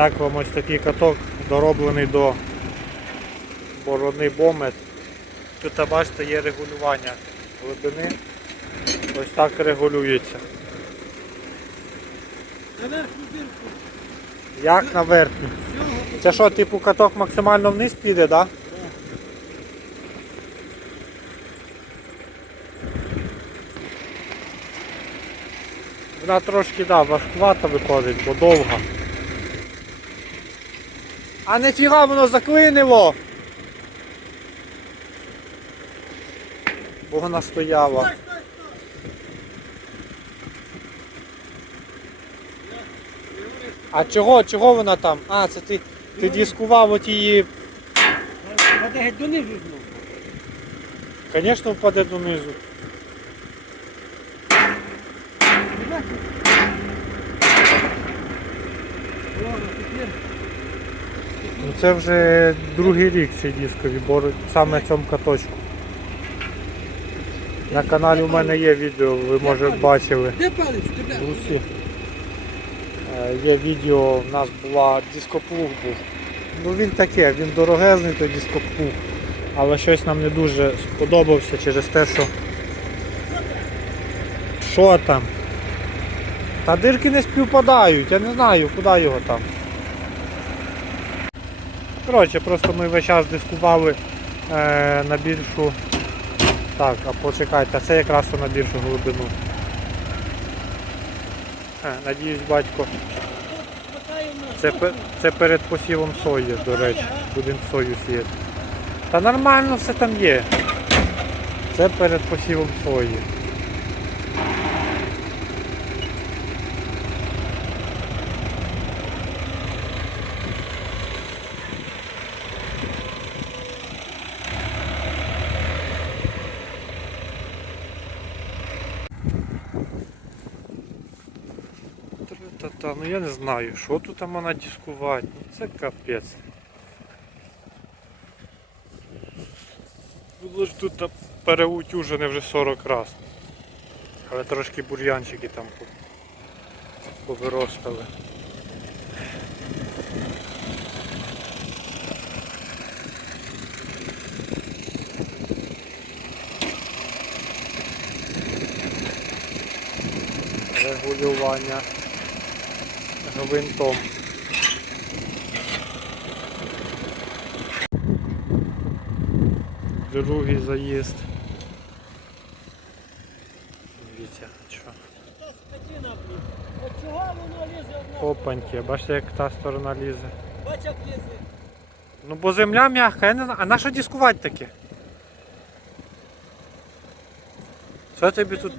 Як вам ось такий каток дороблений до борони бомет. Тут бачите є регулювання глибини. Ось так регулюється. Як на верхню. Це що, типу каток максимально вниз піде, так? Да? Вона трошки да, важкувата виходить, бо довга. А не фіга воно заклинило! Бо вона стояла. А чого, чого вона там? А, це ти, ти дискував от її. Води геть донизу знову. Звісно, впаде донизу. Ладно, Ну це вже другий рік ці дискові боруть саме цьому каточку. На каналі у мене є відео, ви може бачили. Де палець? Е, Є відео, в нас була дископлуг був. Ну він таке, він дорогезний той дископлуг. Але щось нам не дуже сподобався через те, що. Що там? Та дирки не співпадають, я не знаю, куди його там. Коротше, просто ми весь час дискували е, на більшу. Так, а почекайте, це якраз на більшу глибину. Е, Надіюсь, батько. Це, це перед посівом сої, до речі. Будемо сою сіяти. Та нормально все там є. Це перед посівом сої. Та-та, ну я не знаю, що тут там вона дискувати. Ну, Це капець. Було ж тут переутюжене вже 40 раз. Але трошки бур'янчики там повиростали. Регулювання гвинтом. Другий заїзд. Дивіться, що. Та скотина, блін. От чого воно лізе одна? Опаньки, бачите, як та сторона лізе. Бач, як лізе. Ну бо земля м'яка, я не знаю. А на що дискувати таке? Що тобі тут?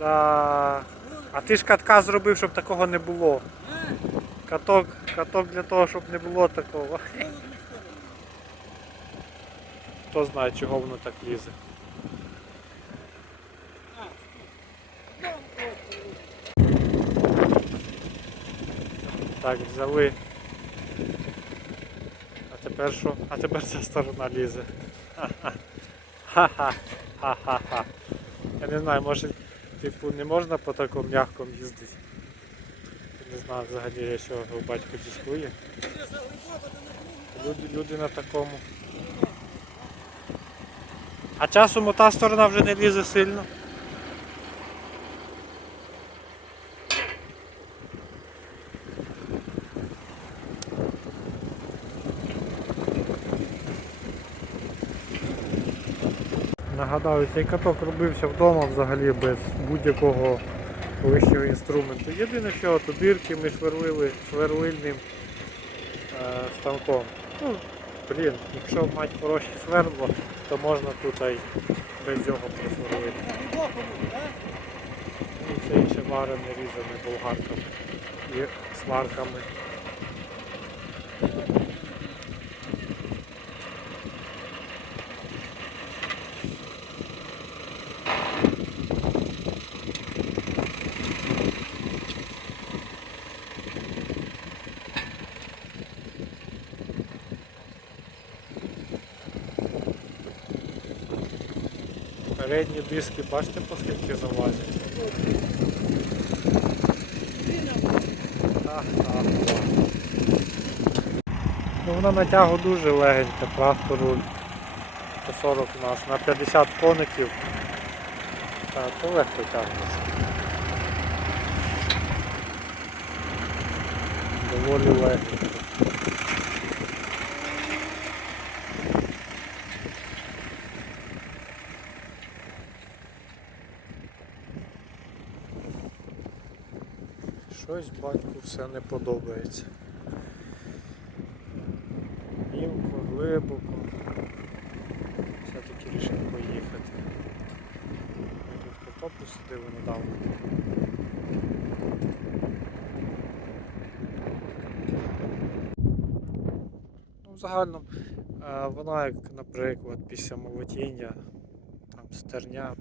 Да. А ти ж катка зробив, щоб такого не було. Каток, каток для того, щоб не було такого. Хто знає, чого воно так лізе. Так, взяли. А тепер що? А тепер ця сторона лізе. Ха-ха. Ха-ха-ха. Я не знаю, може, типу, не можна по такому м'якому їздити. Не знаю взагалі, що батько дискує. Люди, люди на такому. А часом ота сторона вже не лізе сильно. Нагадаю, цей каток робився вдома взагалі без будь-якого вищого інструменту. Єдине, що от дирки ми сверлили сверлильним е, станком. Ну, блін, якщо мати хороші свердло, то можна тут і без цього просверлити. так? Ну, це інше варене різане болгарками і сварками. Передні диски, бачите, по скільки заважить? Резина, Так, так, так. Ну, вона на тягу дуже легенька, трактору 140 у нас на 50 коників. Так, то легко тягнеться. Доволі легенько. Щось батьку все не подобається. Мілко, глибоко. Все-таки рішив поїхати. Ми тут картоплю сидили недавно. Ну, в е, вона, як, наприклад, після молотіння, там стерня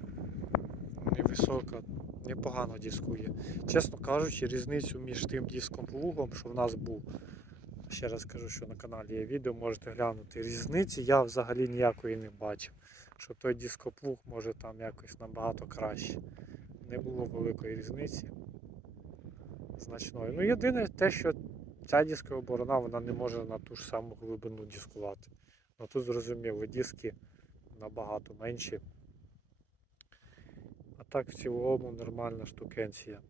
невисока, непогано дискує. Чесно кажучи, різницю між тим диском плугом, що в нас був. Ще раз кажу, що на каналі є відео, можете глянути. Різниці я взагалі ніякої не бачив. Що той дископлуг може там якось набагато краще. Не було великої різниці. Значної. Ну єдине те, що ця дискова борона вона не може на ту ж саму глибину дискувати. Ну тут зрозуміло, диски набагато менші. Так в цілому нормальна штукенція.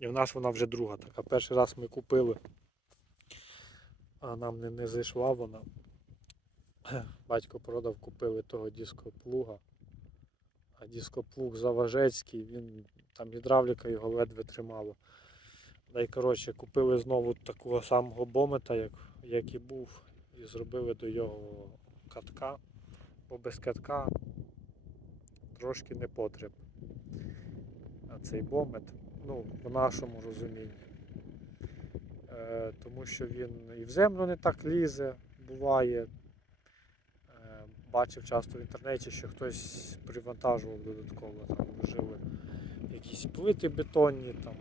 І в нас вона вже друга така. Перший раз ми купили, а нам не, не зайшла вона. Батько продав, купили того дископлуга. А дископлуг заважецький, він там гідравліка його ледве тримала. Да й коротше, купили знову такого самого бомета, як, як і був, і зробили до його катка, бо без катка трошки не потріб. Цей бомет, ну, в нашому розумінні. Е, тому що він і в землю не так лізе, буває. Е, бачив часто в інтернеті, що хтось привантажував додатково, там вжили якісь плити бетонні, там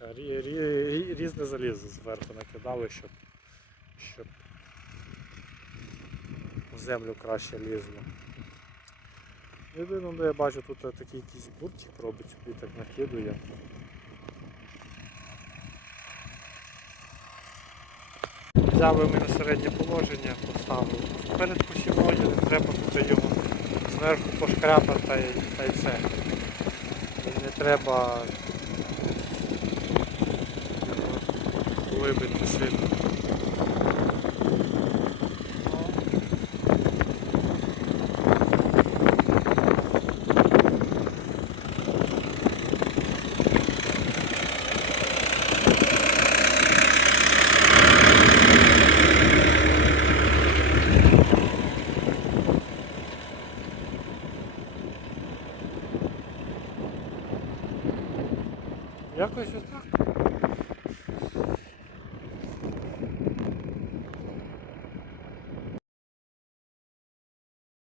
рі- рі- рі- різне залізо зверху накидали, щоб, щоб в землю краще лізло. Єдине, де я бачу, тут такий якийсь буртик робить собі, так накидує. Взяли ми на середнє положення, поставили. Перед посівною не треба буде його зверху пошкряпати та й, все. Не треба глибити сильно. Якось отак.